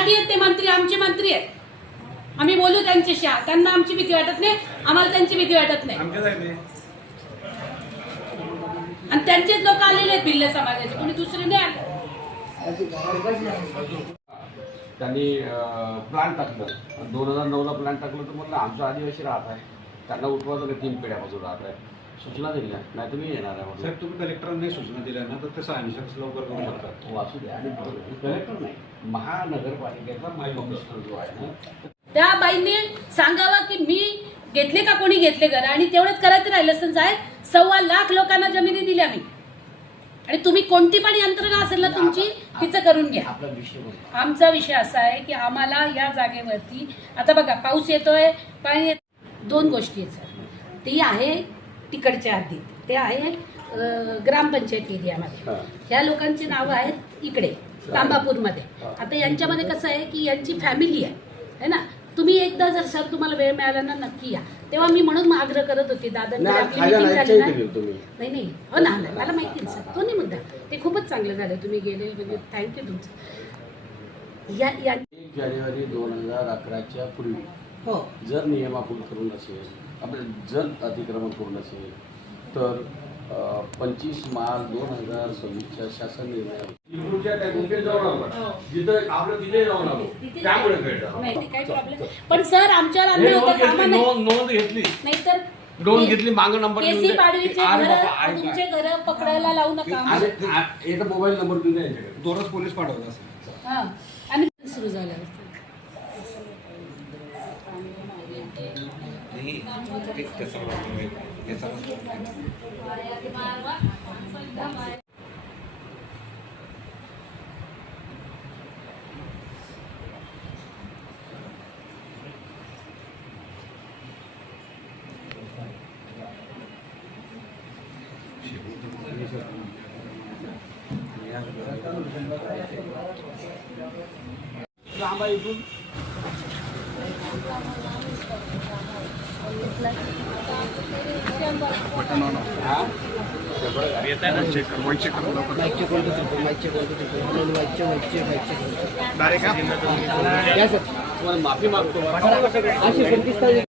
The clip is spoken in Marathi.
आमच्यासाठी आहेत ते मंत्री, आमचे मंत्री आहेत. आम्ही बोलू त्यांच्याशी, त्यांना आमची भीती वाटत नाही, आम्हाला त्यांची भीती वाटत नाही. आणि त्यांचेच लोक आलेले आहेत भिल्ल समाजाचे, कोणी दुसरे नाही आले. त्यांनी प्लांट टाकलं, 2009ला प्लांट टाकलं तर म्हटलं आमचा आदिवासी राहत आहे, त्यांना उठवायचं नाही, 3 पिढ्यापासून राहत आहे. सूचना दिल्या नाही तुम्ही येणार आहे म्हणून. साहेब तुम्ही कलेक्टरांनी सूचना दिल्या ना, तर तसं आयुष्यात लवकर करू शकतात. वाचू द्या. आणि कलेक्टर नाही, महानगरपालिकेचा कमिशनर जो आहे ना, त्या बाईंनी सांगावं की मी घेतले का कोणी घेतले घर, आणि तेवढंच करायचं राहिलं असतं साहेब. 1.25 लाख लोकांना जमिनी दिल्या मी, आणि तुम्ही कोणती पण यंत्रणा असेल ना तुमची तिचं करून घ्या. आमचा विषय असा आहे की आम्हाला या जागेवरती आता बघा पाऊस येतोय, पाणी येत, 2 गोष्टी आहेत सर. ती आहे तिकडच्या हद्दीत, ते आहे ग्रामपंचायत एरियामध्ये. ह्या लोकांची नावं आहेत इकडे तांबापूरमध्ये. आता यांच्यामध्ये कसं आहे की यांची फॅमिली आहे ना. तुम्ही एकदा जर सर तुम्हाला वेळ मिळाला ना नक्की या. तेव्हा मी म्हणून आग्रह करत होते दादांनी आपली मीटिंग झाली ना. नाही हो ना, मला माहिती ना सर, तो नाही मुद्दा. ते खूपच चांगलं झालं तुम्ही गेले, म्हणजे थँक्यू तुमचं. 1 जानेवारी 2011च्या पूर्वी हो जर नियमाकुल करून असेल, आपण जर अतिक्रमण करून असेल तर 25 मार्च 2026च्या शासन निर्णय काही प्रॉब्लेम. पण सर आमच्यावर अन्याय होता कामा नाही. नोंद घेतली, नाहीतर नोंद घेतली, मागं नंबर केसी पाडवीचे तुमचे घर पकडायला लावू नका. याचा मोबाईल नंबर देऊन द्या यांच्याकडे. दोनच पोलीस पाठवत असेल. हां, आणि सुरू झालं. लांब आहे इथून. माफी मागतो.